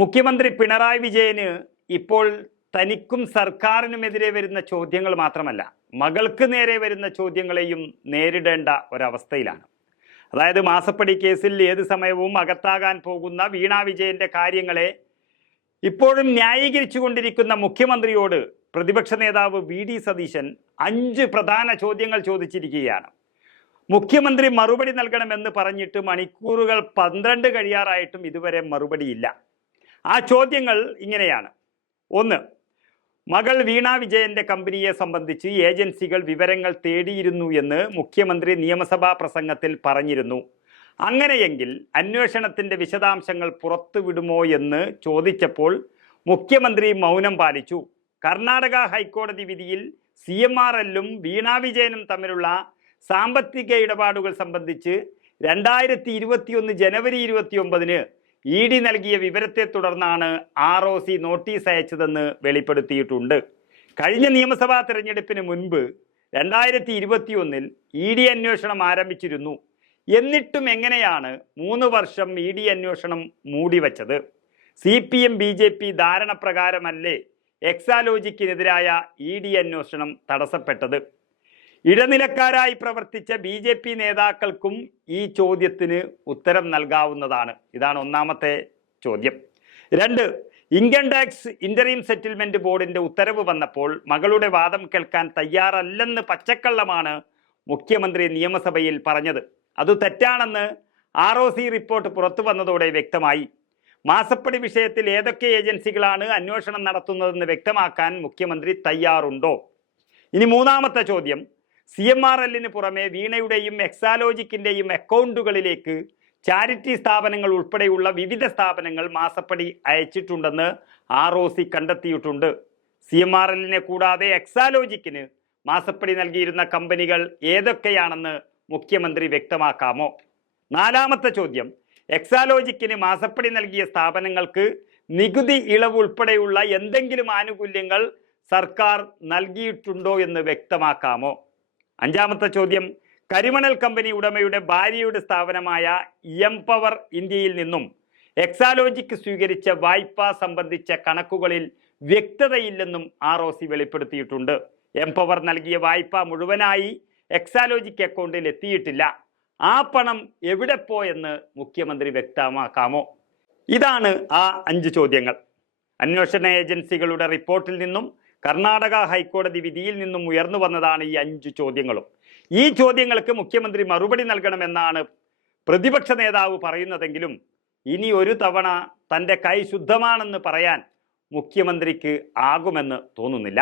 മുഖ്യമന്ത്രി പിണറായി വിജയന് ഇപ്പോൾ തനിക്കും സർക്കാരിനുമെതിരെ വരുന്ന ചോദ്യങ്ങൾ മാത്രമല്ല മകൾക്ക് നേരെ വരുന്ന ചോദ്യങ്ങളെയും നേരിടേണ്ട ഒരവസ്ഥയിലാണ്. അതായത് മാസപ്പടി കേസിൽ ഏത് സമയവും അകത്താകാൻ പോകുന്ന വീണ വിജയന്റെ കാര്യങ്ങളെ ഇപ്പോഴും ന്യായീകരിച്ചു കൊണ്ടിരിക്കുന്ന മുഖ്യമന്ത്രിയോട് പ്രതിപക്ഷ നേതാവ് വി ഡി സതീശൻ അഞ്ച് പ്രധാന ചോദ്യങ്ങൾ ചോദിച്ചിരിക്കുകയാണ്. മുഖ്യമന്ത്രി മറുപടി നൽകണമെന്ന് പറഞ്ഞിട്ട് മണിക്കൂറുകൾ പന്ത്രണ്ട് കഴിയാറായിട്ടും ഇതുവരെ മറുപടിയില്ല. ആ ചോദ്യങ്ങൾ ഇങ്ങനെയാണ്. ഒന്ന് മകൾ വീണ വിജയന്റെ കമ്പനിയെ സംബന്ധിച്ച് ഏജൻസികൾ വിവരങ്ങൾ തേടിയിരുന്നു എന്ന് മുഖ്യമന്ത്രി നിയമസഭാ പ്രസംഗത്തിൽ പറഞ്ഞിരുന്നു. അങ്ങനെയെങ്കിൽ അന്വേഷണത്തിന്റെ വിശദാംശങ്ങൾ പുറത്തുവിടുമോ എന്ന് ചോദിച്ചപ്പോൾ മുഖ്യമന്ത്രി മൗനം പാലിച്ചു. കർണാടക ഹൈക്കോടതി വിധിയിൽ സി എം ആർ എല്ലും വീണ വിജയനും തമ്മിലുള്ള സാമ്പത്തിക ഇടപാടുകൾ സംബന്ധിച്ച് രണ്ടായിരത്തി ഇരുപത്തിയൊന്ന് ജനുവരി ഇരുപത്തി ഒമ്പതിന് ഇ ഡി നൽകിയ വിവരത്തെ തുടർന്നാണ് ആർ ഒ സി നോട്ടീസ് അയച്ചതെന്ന് വെളിപ്പെടുത്തിയിട്ടുണ്ട്. കഴിഞ്ഞ നിയമസഭാ തെരഞ്ഞെടുപ്പിന് മുൻപ് രണ്ടായിരത്തി ഇരുപത്തിയൊന്നിൽ ഇ ഡി അന്വേഷണം ആരംഭിച്ചിരുന്നു. എന്നിട്ടും എങ്ങനെയാണ് മൂന്ന് വർഷം ഇ ഡി അന്വേഷണം മൂടിവച്ചത്? C P M B J P ധാരണ പ്രകാരമല്ലേ എക്സാലോജിക്കിനെതിരായ ഇ ഡി അന്വേഷണം തടസ്സപ്പെട്ടത്? ഇടനിലക്കാരായി പ്രവർത്തിച്ച ബി ജെ പി നേതാക്കൾക്കും ഈ ചോദ്യത്തിന് ഉത്തരം നൽകാവുന്നതാണ്. ഇതാണ് ഒന്നാമത്തെ ചോദ്യം. രണ്ട് ഇൻകം ടാക്സ് ഇന്ററീം സെറ്റിൽമെന്റ് ബോർഡിന്റെ ഉത്തരവ് വന്നപ്പോൾ മകളുടെ വാദം കേൾക്കാൻ തയ്യാറല്ലെന്ന് പച്ചക്കള്ളമാണ് മുഖ്യമന്ത്രി നിയമസഭയിൽ പറഞ്ഞത്. അത് തെറ്റാണെന്ന് ആർ ഒ സി റിപ്പോർട്ട് പുറത്തു വന്നതോടെ വ്യക്തമായി. മാസപ്പടി വിഷയത്തിൽ ഏതൊക്കെ ഏജൻസികളാണ് അന്വേഷണം നടത്തുന്നതെന്ന് വ്യക്തമാക്കാൻ മുഖ്യമന്ത്രി തയ്യാറുണ്ടോ? ഇനി മൂന്നാമത്തെ ചോദ്യം. സി എം ആർ എല്ലിന് പുറമെ വീണയുടെയും എക്സാലോജിക്കിന്റെയും അക്കൗണ്ടുകളിലേക്ക് ചാരിറ്റി സ്ഥാപനങ്ങൾ ഉൾപ്പെടെയുള്ള വിവിധ സ്ഥാപനങ്ങൾ മാസപ്പടി അയച്ചിട്ടുണ്ടെന്ന് ആർ ഒ സി കണ്ടെത്തിയിട്ടുണ്ട്. സി എം ആർ എല്ലിനെ കൂടാതെ എക്സാലോജിക്കിന് മാസപ്പടി നൽകിയിരുന്ന കമ്പനികൾ ഏതൊക്കെയാണെന്ന് മുഖ്യമന്ത്രി വ്യക്തമാക്കാമോ? നാലാമത്തെ ചോദ്യം എക്സാലോജിക്കിന് മാസപ്പടി നൽകിയ സ്ഥാപനങ്ങൾക്ക് നികുതി ഇളവ് ഉൾപ്പെടെയുള്ള എന്തെങ്കിലും ആനുകൂല്യങ്ങൾ സർക്കാർ നൽകിയിട്ടുണ്ടോ എന്ന് വ്യക്തമാക്കാമോ? അഞ്ചാമത്തെ ചോദ്യം. കരിമണൽ കമ്പനി ഉടമയുടെ ഭാര്യയുടെ സ്ഥാപനമായ എം പവർ ഇന്ത്യയിൽ നിന്നും എക്സാലോജിക്ക് സ്വീകരിച്ച വായ്പ സംബന്ധിച്ച കണക്കുകളിൽ വ്യക്തതയില്ലെന്നും ആർ ഒ സി വെളിപ്പെടുത്തിയിട്ടുണ്ട്. എം പവർ നൽകിയ വായ്പ മുഴുവനായി എക്സാലോജിക്ക് അക്കൗണ്ടിൽ എത്തിയിട്ടില്ല. ആ പണം എവിടെ പോയെന്ന് മുഖ്യമന്ത്രി വ്യക്തമാക്കാമോ? ഇതാണ് ആ അഞ്ച് ചോദ്യങ്ങൾ. അന്വേഷണ ഏജൻസികളുടെ റിപ്പോർട്ടിൽ നിന്നും കർണാടക ഹൈക്കോടതി വിധിയിൽ നിന്നും ഉയർന്നു വന്നതാണ് ഈ അഞ്ച് ചോദ്യങ്ങളും. ഈ ചോദ്യങ്ങൾക്ക് മുഖ്യമന്ത്രി മറുപടി നൽകണമെന്നാണ് പ്രതിപക്ഷ നേതാവ് പറയുന്നതെങ്കിലും ഇനി ഒരു തവണ തന്റെ കൈ ശുദ്ധമാണെന്ന് പറയാൻ മുഖ്യമന്ത്രിക്ക് ആകുമെന്ന് തോന്നുന്നില്ല.